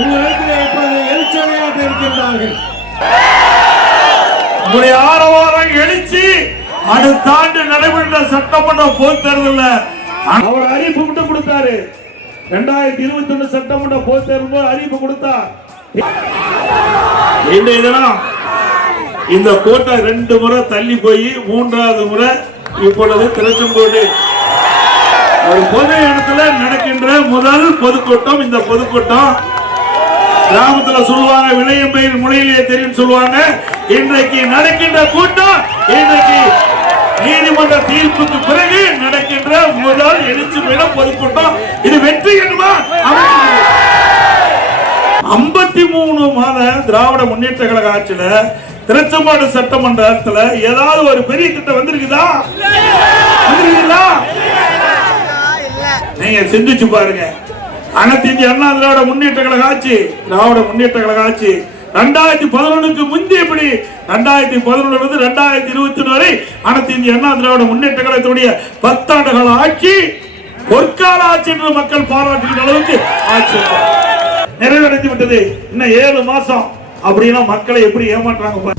உங்களுக்கு இப்போது எழுச்சவையாக இருக்கின்றார்கள். உங்களுடைய ஆரவாரம் எழுச்சி அடுத்த ஆண்டு நடைபெற்ற சட்டமன்ற பொதுத் தேர்தலில் அவர் அறிவிப்பு மட்டும் கொடுத்தாரு. 2021 சட்டமன்ற பொதுத் தேர்தல் அறிவிப்பு கொடுத்தார். இன்றைய தினம் இந்த கோட்டை 2 முறை தள்ளி போய் 3வது முறை இப்பொழுது திருச்செங்கோடு ஒரு பொது இடத்துல நடக்கின்ற முதல் பொதுக்கூட்டம். இந்த பொதுக்கூட்டம் கிராமத்துல சொல்லுவாங்க, விளையும் பயிர் முளையிலேயே தெரியும் சொல்லுவாங்க. இன்றைக்கு நடக்கின்ற கூட்டம் இன்றைக்கு நீதிமன்ற தீர்ப்புக்கு பிறகு நடக்கின்ற முதல் எழுச்சி பெற பொதுக்கூட்டம். இது வெற்றி என்னமா? 53 மாத திராவிட முன்னேற்ற கழக ஆட்சியில திருச்செங்கோடு சட்டமன்றத்துல ஏதாவது ஒரு பெரிய திட்டம் வந்திருக்குதா? நீங்க சிந்திச்சு பாருங்க. அனைத்து இந்திய அண்ணா திராவிட முன்னேற்ற கழக ஆட்சி, திராவிட முன்னேற்ற கழக ஆட்சி 2011க்கு முந்தி எப்படி 2011 இருந்து 2021 வரை அனைத்து இந்திய அண்ணா திராவிட முன்னேற்ற கழகத்துடைய 10 ஆண்டுகால ஆட்சி பொற்கால ஆட்சி என்று மக்கள் பாராட்டுகிற அளவுக்கு ஆட்சி நிறைவடைந்து விட்டது. இன்னும் 7 மாசம் அப்படின்னா மக்களை எப்படி ஏமாற்றாங்க.